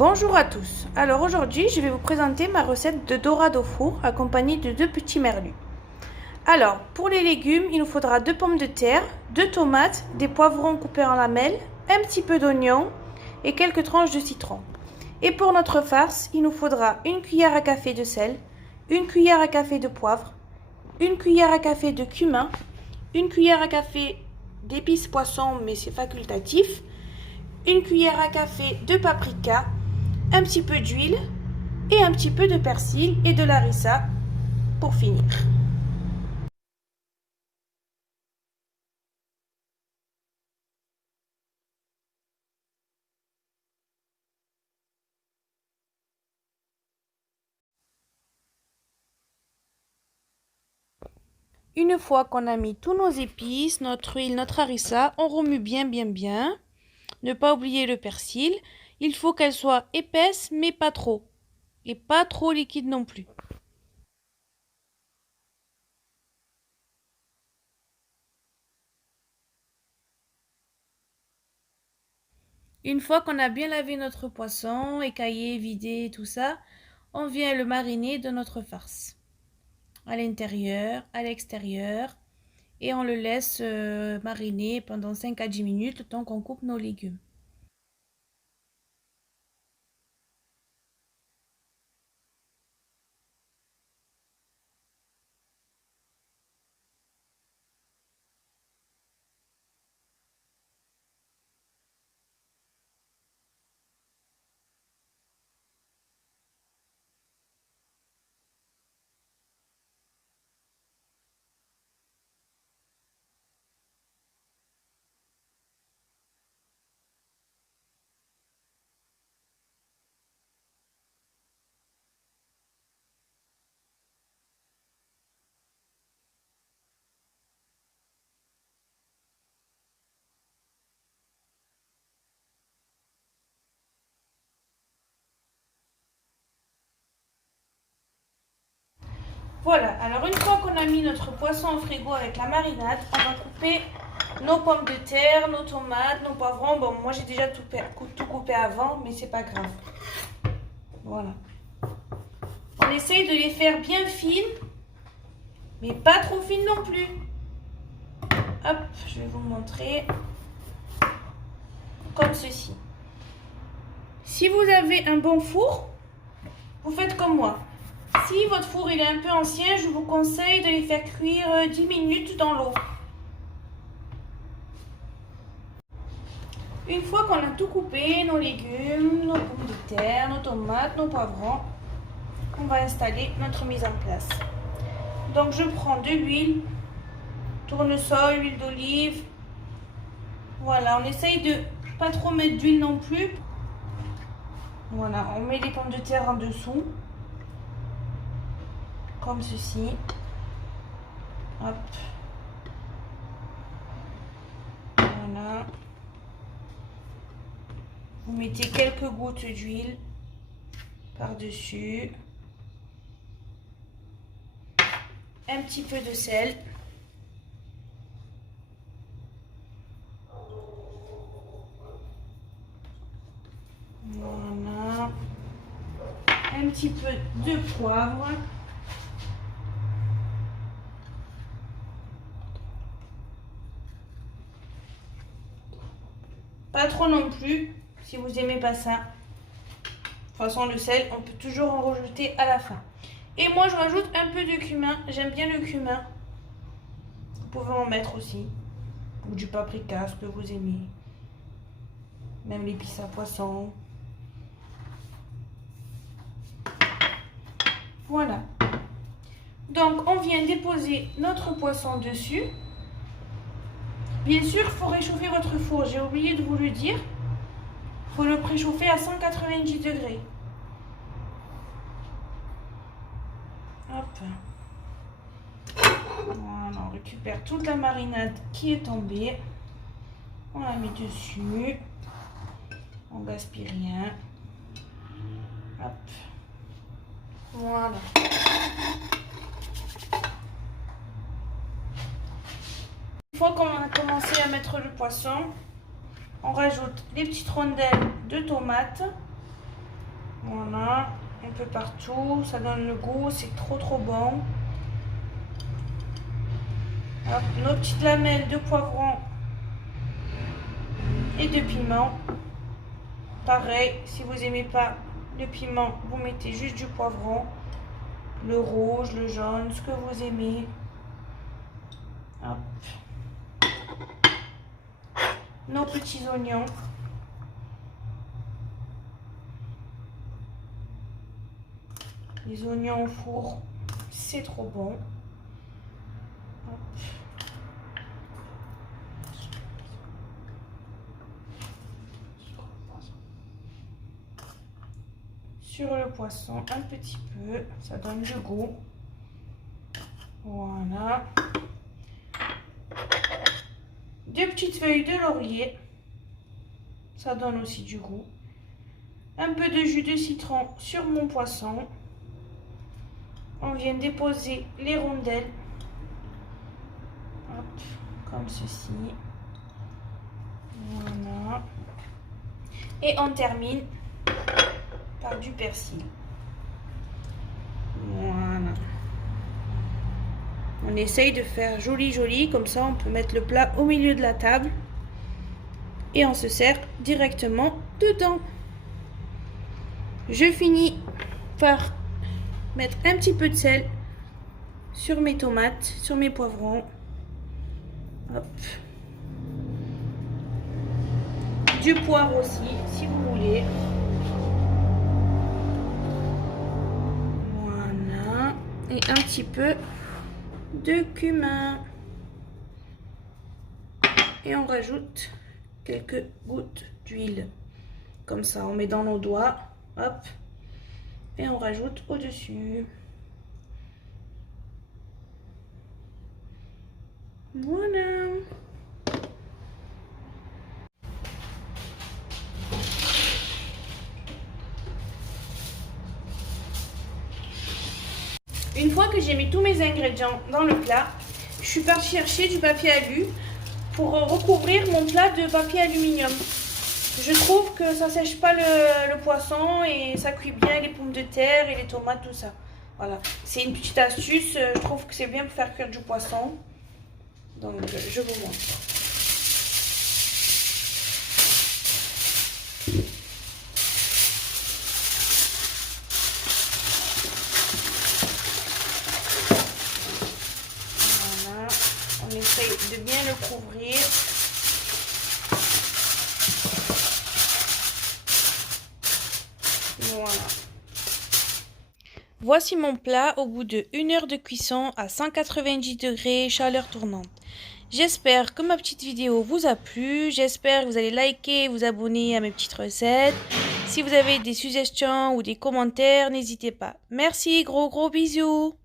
Bonjour à tous. Alors aujourd'hui, je vais vous présenter ma recette de dorade au four accompagnée de 2 petits merlus. Alors, pour les légumes, il nous faudra 2 pommes de terre, 2 tomates, des poivrons coupés en lamelles, un petit peu d'oignon et quelques tranches de citron. Et pour notre farce, il nous faudra une cuillère à café de sel, une cuillère à café de poivre, une cuillère à café de cumin, une cuillère à café d'épices poisson, mais c'est facultatif, une cuillère à café de paprika, un petit peu d'huile et un petit peu de persil et de l'harissa pour finir. Une fois qu'on a mis tous nos épices, notre huile, notre harissa, on remue bien. Ne pas oublier le persil. Il faut qu'elle soit épaisse mais pas trop. Et pas trop liquide non plus. Une fois qu'on a bien lavé notre poisson, écaillé, vidé, tout ça, on vient le mariner de notre farce. À l'intérieur, à l'extérieur. Et on le laisse mariner pendant 5 à 10 minutes le temps qu'on coupe nos légumes. Voilà, alors une fois qu'on a mis notre poisson au frigo avec la marinade, on va couper nos pommes de terre, nos tomates, nos poivrons. Bon, moi j'ai déjà tout coupé avant, mais c'est pas grave. Voilà. On essaye de les faire bien fines, mais pas trop fines non plus. Hop, je vais vous montrer. Comme ceci. Si vous avez un bon four, vous faites comme moi. Si votre four il est un peu ancien, je vous conseille de les faire cuire 10 minutes dans l'eau. Une fois qu'on a tout coupé, nos légumes, nos pommes de terre, nos tomates, nos poivrons, on va installer notre mise en place. Donc je prends de l'huile, tournesol, huile d'olive. Voilà, on essaye de pas trop mettre d'huile non plus. Voilà, on met les pommes de terre en dessous. Comme ceci. Hop. Voilà. Vous mettez quelques gouttes d'huile par-dessus. Un petit peu de sel. Voilà. Un petit peu de poivre. Pas trop non plus, si vous aimez pas ça. De toute façon, le sel, on peut toujours en rajouter à la fin. Et moi, je rajoute un peu de cumin. J'aime bien le cumin. Vous pouvez en mettre aussi. Ou du paprika, ce que vous aimez. Même l'épice à poisson. Voilà. Donc, on vient déposer notre poisson dessus. Bien sûr, il faut réchauffer votre four. J'ai oublié de vous le dire. Il faut le préchauffer à 190 degrés. Hop. Voilà, on récupère toute la marinade qui est tombée. On la met dessus. On gaspille rien. Hop. Voilà. Une fois qu'on a commencé à mettre le poisson, on rajoute les petites rondelles de tomates Voilà, un peu partout, ça donne le goût, c'est trop bon. Hop, nos petites lamelles de poivron et de piment. Pareil, si vous n'aimez pas le piment, vous mettez juste du poivron, le rouge, le jaune, ce que vous aimez. Hop. Nos petits oignons. Les oignons au four, c'est trop bon. Hop. Sur le poisson, un petit peu, ça donne du goût. Voilà. 2 petites feuilles de laurier, ça donne aussi du goût. Un peu de jus de citron sur mon poisson. On vient déposer les rondelles. Hop, comme ceci. Voilà. Et on termine par du persil. Voilà. On essaye de faire joli, comme ça on peut mettre le plat au milieu de la table et on se sert directement dedans. Je finis par mettre un petit peu de sel sur mes tomates, sur mes poivrons. Hop. Du poivre aussi, si vous voulez. Voilà. Et un petit peu de cumin. Et on rajoute quelques gouttes d'huile. Comme ça, on met dans nos doigts. Hop. Et on rajoute au-dessus. Voilà. Une fois que j'ai mis tous mes ingrédients dans le plat, je suis partie chercher du papier alu pour recouvrir mon plat de papier aluminium. Je trouve que ça sèche pas le poisson et ça cuit bien les pommes de terre et les tomates, tout ça. Voilà, c'est une petite astuce, je trouve que c'est bien pour faire cuire du poisson. Donc je vous montre. Voilà, on essaye de bien le couvrir. Voilà. Voici mon plat au bout de 1 heure de cuisson à 190 degrés, chaleur tournante. J'espère que ma petite vidéo vous a plu. J'espère que vous allez liker et vous abonner à mes petites recettes. Si vous avez des suggestions ou des commentaires, n'hésitez pas. Merci, gros bisous.